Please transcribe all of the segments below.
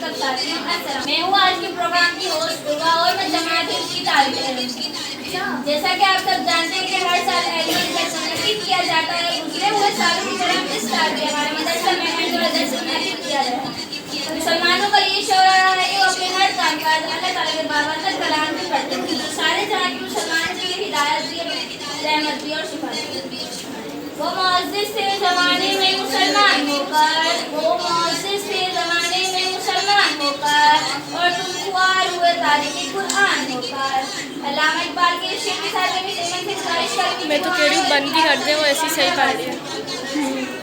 सब साथियों, मैं हूँ आज के प्रोग्राम की होस्ट दुआ और मैं जमात की तालिब हूँ। जैसा कि आप सब जानते हैं कि हर साल एनुअल फंक्शन मुनक्किद किया जाता है। गुजरे हुए सालों की तरह इस साल भी हमारे मदरसा में एनुअल फंक्शन मुनक्किद किया गया। मुसलमानों का ये शौरा रहा है कि वो अपने हर कामकाज अल्लाह ताला के बाबरकत कलाम में पढ़ते हैं। सारे जहां के मुसलमान के लिए हिदायत दी, रहमत दी और शिफा दी। वो मुअज़्ज़िज़ थे ज़माने में मुसलमान होकर, वो मुअज़्ज़िज़ थे ज़माने में मुसलमान होकर, और तुम खुआर हुए तारीख़ कुरान होकर। अल्लामा इकबाल के शेर के साथ मेरी ज़मीन से गुजारिश करती हूँ। मैं तो कह रही हूँ बंद ही कर दे, वो ऐसी सही पढ़ रही है।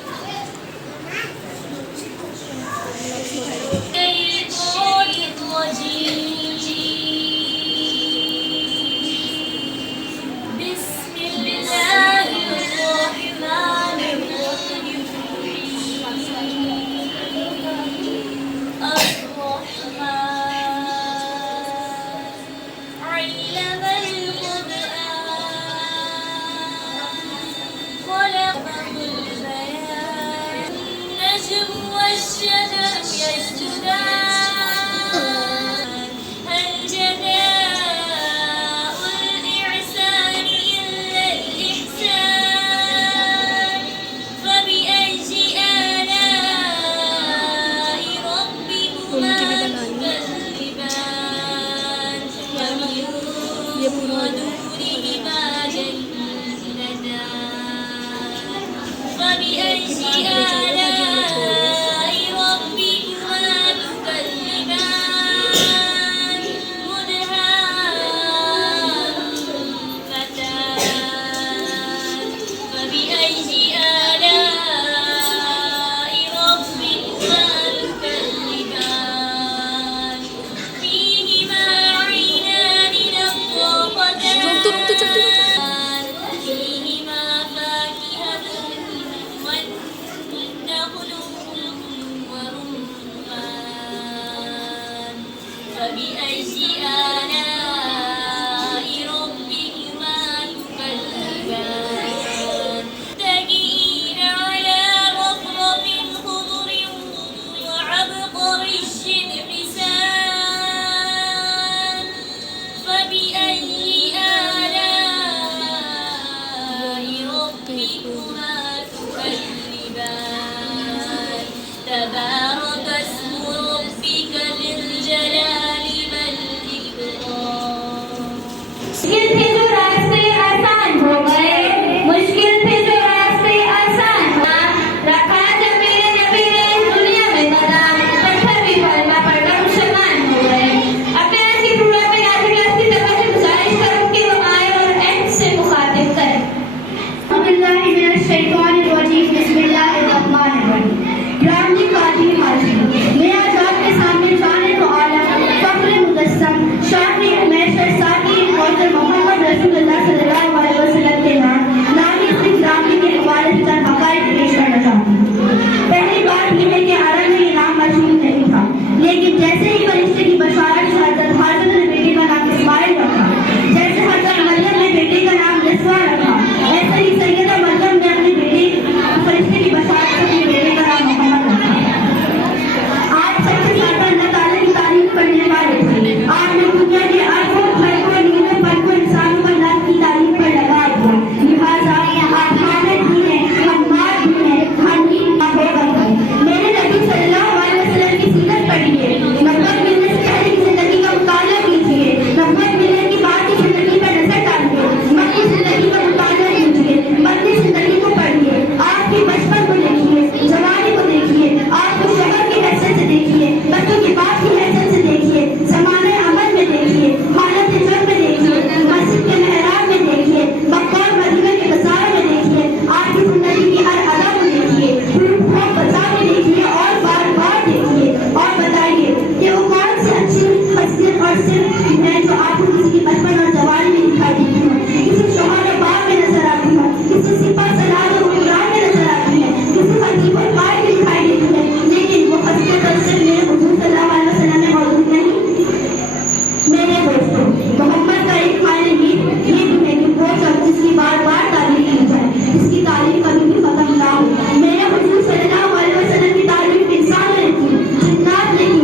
मेरे हुजूर सल्लल्लाहु अलैहि वसल्लम की तारीफ इंसान ने की, जिन्नात ने की,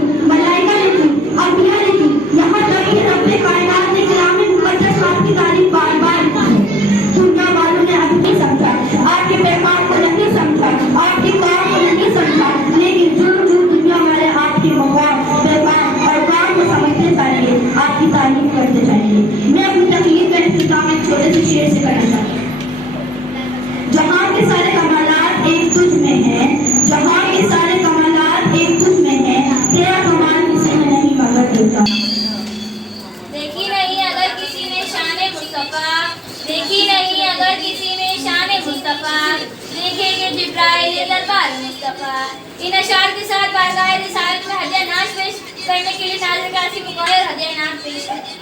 इन अशार के साथ बारगाह रिसालत में हदिया नाज पेश करने के लिए नाज़िर कासिम को हदिया नाज पेश करें।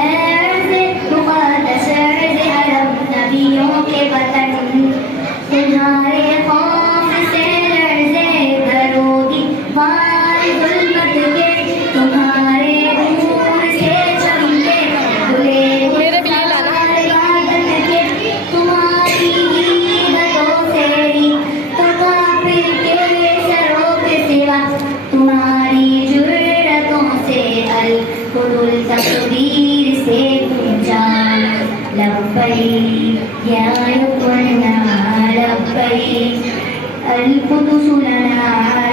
अर्ज़ मुक़द्दस अर्ज़ हरम नबियों के वतन तुम्हारे खौफ से लर्ज़े करोगी वार ज़ुल्मत के तुम्हारे नूर से चमके खुले मेरे भी ये लाना। इबादत के तुम्हारी इबादतों से काफिर के सरों के सिवा तुम्हारी जुर्रतों से अल-कुदुल तकबीर से पूछा लब्बैक या युवना लब्बैक अल-कुदुस लना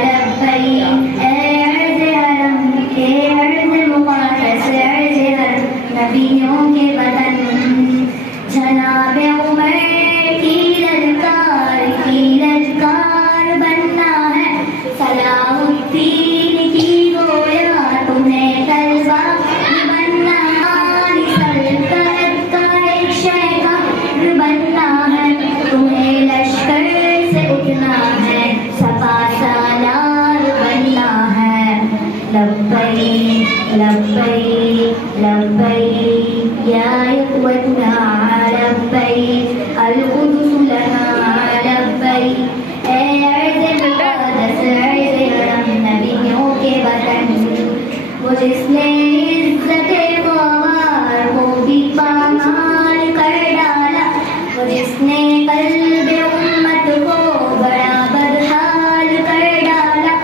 लब्बैक अर्ज़ हरम के अर्ज़ मुक़द्दस अर्ज़ हरम नबियों के वतन जनाबे उमर की ललकार बनना है सलाहुद्दीन की गोया तुम्हें तलवार बनना सल्तनत का एक शहंशाह बनना है तुम्हें लश्कर से उठना है सपा सालार बनना है लब्बैक लब्बैक लब्बैक या इख़्वतना लब्बैक अल-कुदुस लना लब्बैक अर्ज़ मुक़द्दस अर्ज़ हरम नबियों के वतन वो जिसने इज़्ज़त-ए ग़वार को भी पामाल कर डाला वो जिसने क़ल्ब-ए उम्मत को बड़ा बदहाल कर डाला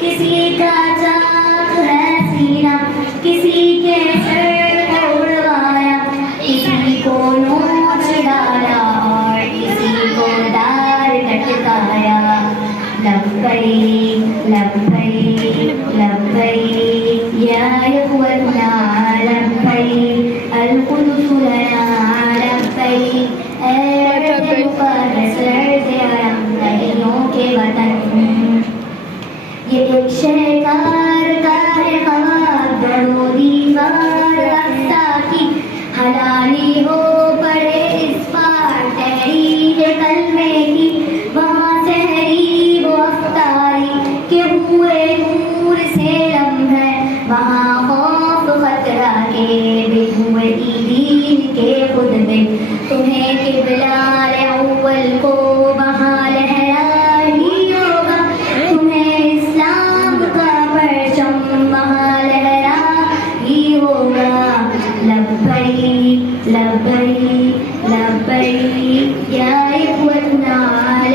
किसी का चाक है सीना किसी के सर को उड़वाया किसी को नोच डाला और किसी को डाल कटकाया लब्बैक लब्बैक लब्बैक या इख़्वतना लब्बैक अल-कुदुस लना लब्बैक अर्ज़ मुक़द्दस अर्ज़ हरम नबियों के वतन ये एक शहकार का है ख्वाब गढ़ो दीवार अफ़सा की हलाली हो पड़े इस पार तहरीर कलमे की वहाँ सहरी वो अफ्तारी के हुए नूर से लम है वहाँ खौफ खतरा के हुए दीन के खुतबे तुम्हें किबलाल अव्वल को वहाँ लहरा ही होगा तुम्हें इस्लाम का परचम वहाँ लहरा ही होगा लब्बैक लब्बैक लब्बैक या इख़्वतना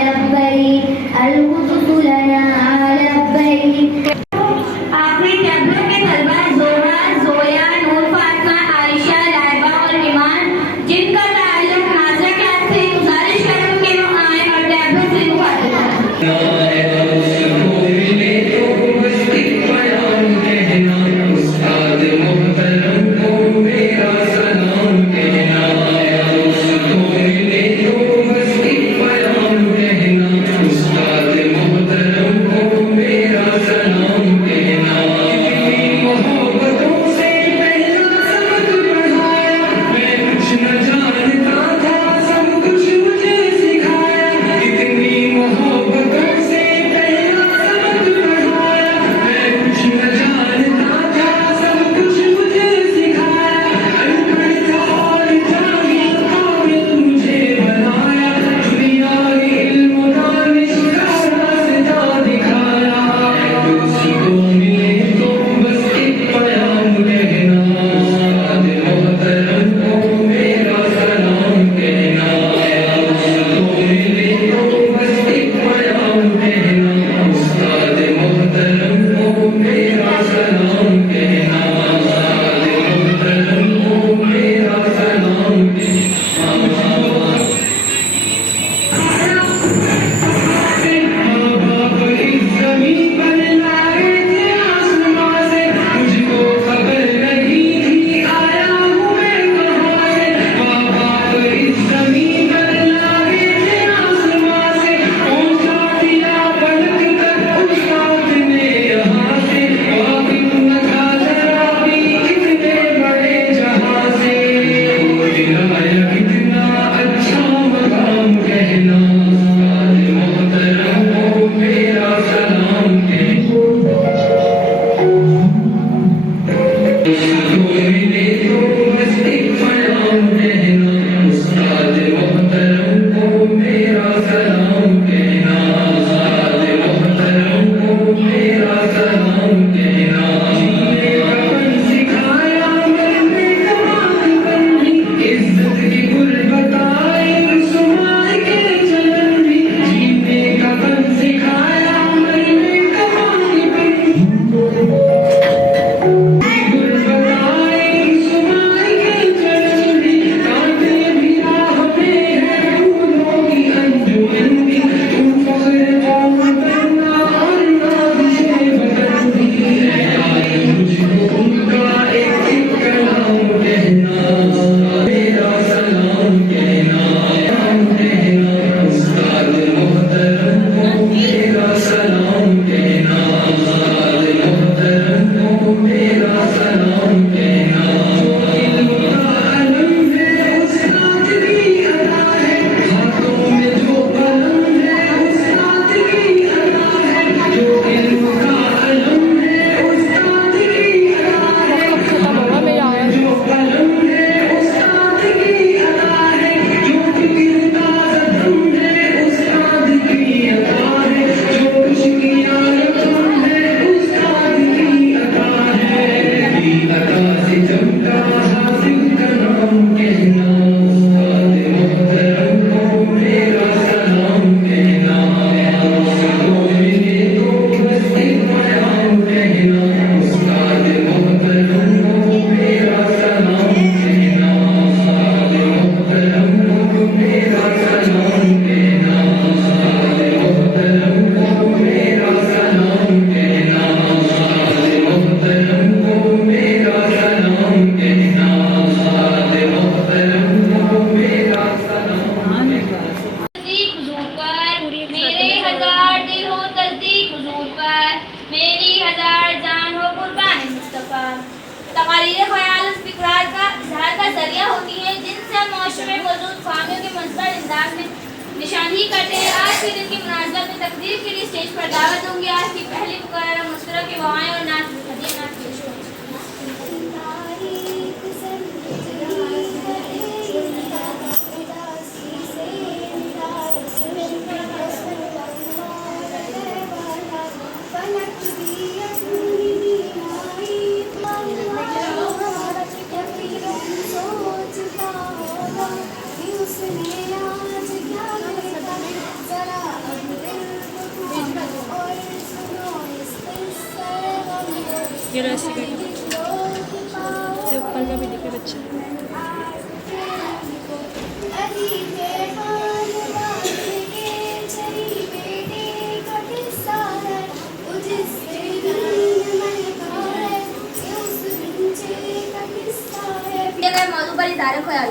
लब्बैक अल-कुदुस लना लब्बैक आखिरी टैबलों के तलबा ज़ोहरा ज़ोया नूर फातिमा आयशा लाइबा और ईमान जिनका ताल्लुक नाज़िर क्लास से गुजारिश करूंगी कि वो आएं और टैबलेट से मुखातिब हों। मेरा सलाम कहना तकारीर ख्याल उस फिक्रात का इजहार का जरिया होती है जिनसे हम माशरे में मौजूद खामियों के मंजर अंदाज में निशानदही करते हैं। आज के दिन की मुनासबत में तकदीर के लिए स्टेज पर दावत दूंगी। आज की पहली मुकर्रर मुस्करा के ववाएं और नात हदीया नात पेश होंगी। ये रस्सी का से ऊपर का भी दिखे बच्चा। मौजू पर इदारे ख्याल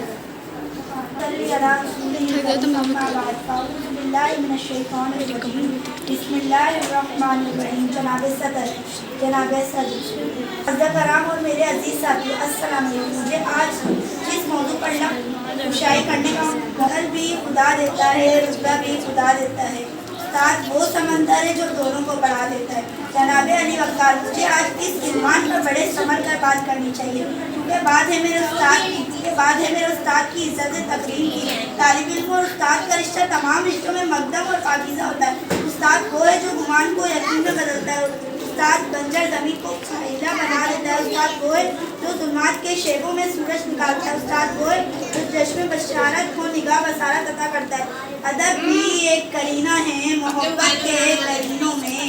कराम और मेरे अजीज साथियों, अस्सलाम वालेकुम। मुझे आज जिस मौजू पर शायरी करने का कल भी खुदा देता है, रुतबा भी खुदा देता है। उस्ताद वो समंदर है जो दोनों को बढ़ा देता है। जनाब अली वक्कार, मुझे आज इस इल्मान पर बड़े समर कर बात करनी चाहिए क्योंकि बात है मेरे उस्ताद की, इज्जत तकरीम की। तालिब इल्म और उस्ताद का रिश्ता तमाम रिश्तों में मकदम और पाकीज़ा होता है। उस्ताद वो है जो गुमान को यकीन में बदलता है। उस्ताद बंजर ज़मीन को खाइला बना देता है। उस्ताद वो है जो जुल्मात के शेबों में सूरज निकालता है। उस्ताद वो है जो चश्मे बशारत को निगाह बसारत अता करता है। अदब भी एक करीना है मोहब्बत के करीनों में।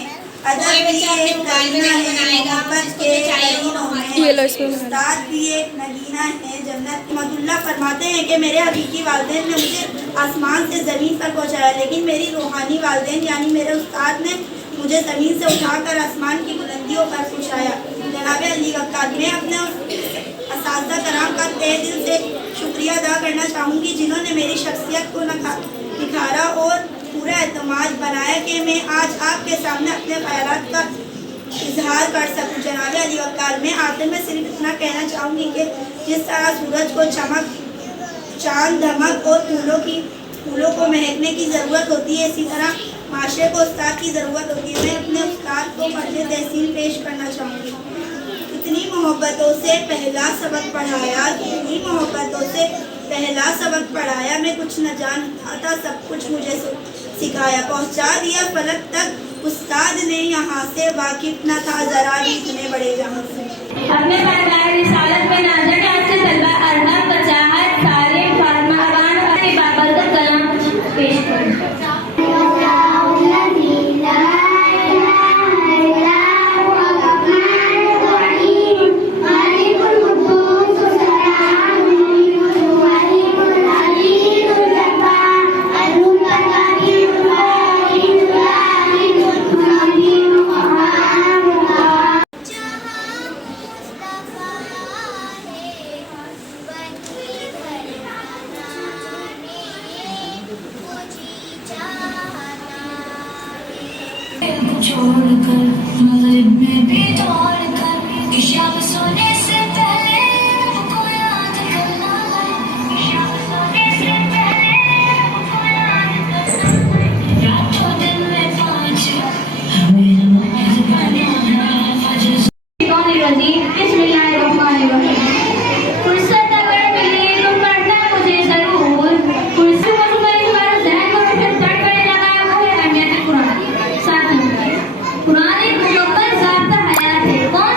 अदब भी एक करीना है मोहब्बत के करीनों में। उस्ताद भी एक नगीना है जन्नत। मदुल्ला फरमाते हैं कि मेरे हकीकी वालिदैन ने मुझे आसमान से ज़मीन पर पहुँचाया, लेकिन मेरी रूहानी वालिदैन यानी मेरे उस्ताद ने मुझे ज़मीन से उठाकर आसमान की बुलंदियों पर पहुँचाया। जनाब अली वक्कार, मैं अपने असातिज़ा कराम का तहे दिल से शुक्रिया अदा करना चाहूँगी जिन्होंने मेरी शख्सियत को निखारा और पूरा एतमाद बनाया कि मैं आज आपके सामने अपने ख्यालात का इजहार कर सकूँ। जनाब अली वक्कार, मैं आखिर में सिर्फ इतना कहना चाहूँगी कि जिस तरह सूरज को चमक, चांद धमक और फूलों को महकने की ज़रूरत होती है, इसी तरह माशरे को उस्ताद की ज़रूरत होती है। मैं अपने उस्ताद को फर्ज़ तहसीन पेश करना चाहूँगी। कितनी मोहब्बतों से पहला सबक पढ़ाया, कितनी मोहब्बतों से पहला सबक पढ़ाया। मैं कुछ न जानता था, सब कुछ मुझे सिखाया। पहुँचा दिया फलक तक उस्ताद ने यहाँ से, वाकिफ न था ज़रा भी इतने बड़े जहाँ से। अपने परिवार रिसालत में नाज़र आज से तलबा अरहम वजाहत सालिम फातिमा अबान और बाबरकत कलाम पेश करें। छोड़कर मगरिब में भी दौड़कर इशा में सोने से पहले को याद करना है। इशा में सोने से पहले को याद करना है। रातों दिन में पाँच हमें नमाज पढ़ना है। बिस्मिल्लाहिर्रहमानिर्रहीम। फुर्सत अगर मिले तो पढ़ना मुझे जरूर। फुर्सत को तुम्हारे ज़हन को फिर तड़पने लगा वो है अहमियत कुरान। साथ में कुरान एक मुकम्मल ज़ाब्ता हयात है। कौन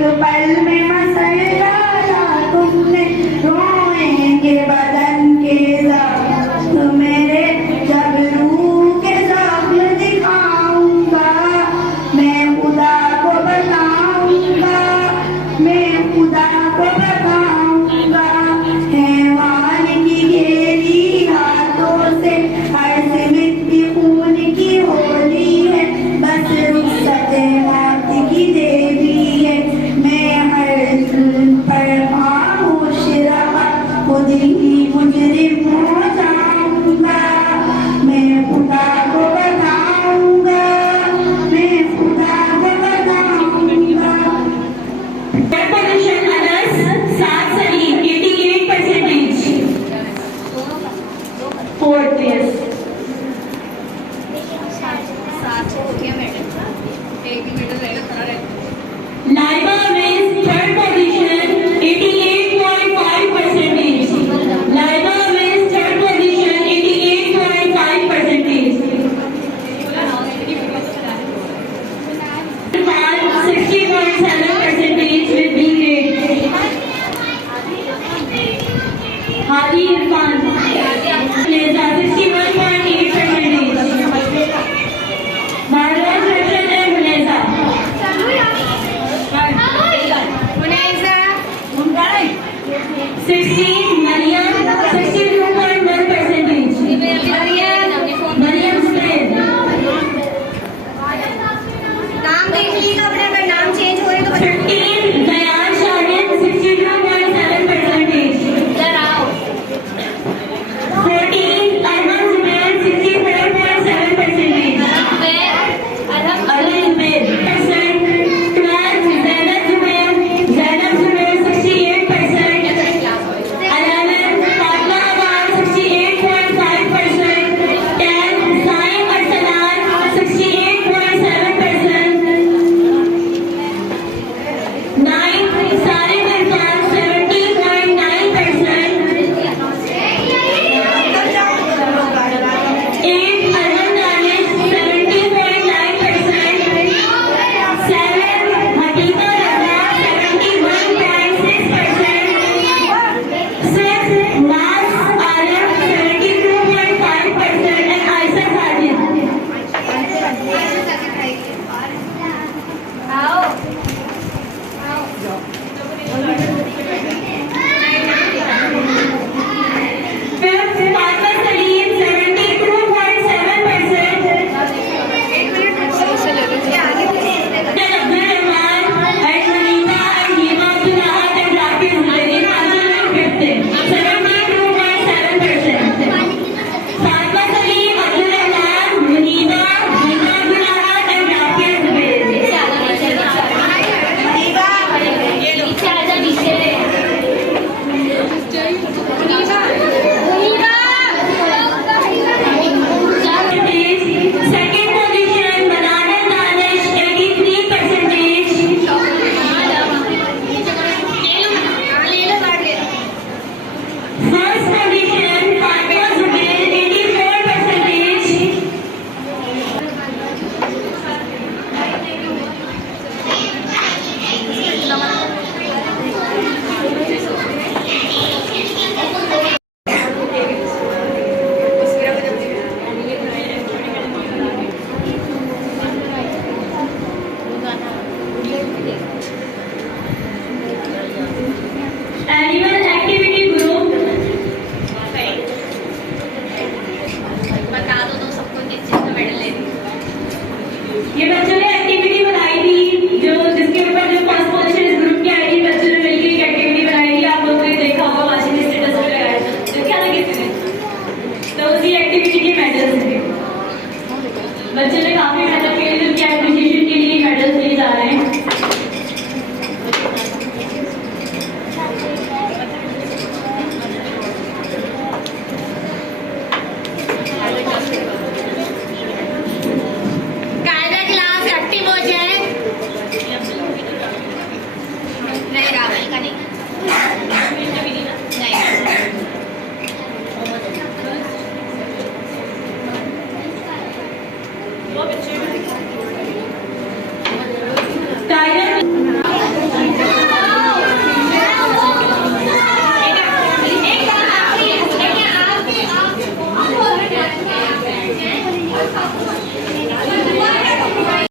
एक पल में मसला तुमने, रोएंगे बदन के जख्म मेरे, जब रूह के जख्म दिखाऊंगा, मैं खुदा को बताऊंगा, मैं खुदा को बताऊंगा। हैवान की घेरी हाथों से हर सिमट की खून की होली है, बस रुखसत मौत की देवी है। मैं हर जुल्म पर खामोश रहा, खुद ही मुजरिम हो जाऊंगा, मैं खुदा को बताऊंगा, मैं खुदा को बताऊंगा। Position others, Saad Salim, 88%. Fourth, yes. Laiba wins third position, 88.5%. Laiba wins third position, 88.5%. 60.7% with B grade. Hadi Irfan, Leza, 61.8%. Maharaj Roshan and Leza. 16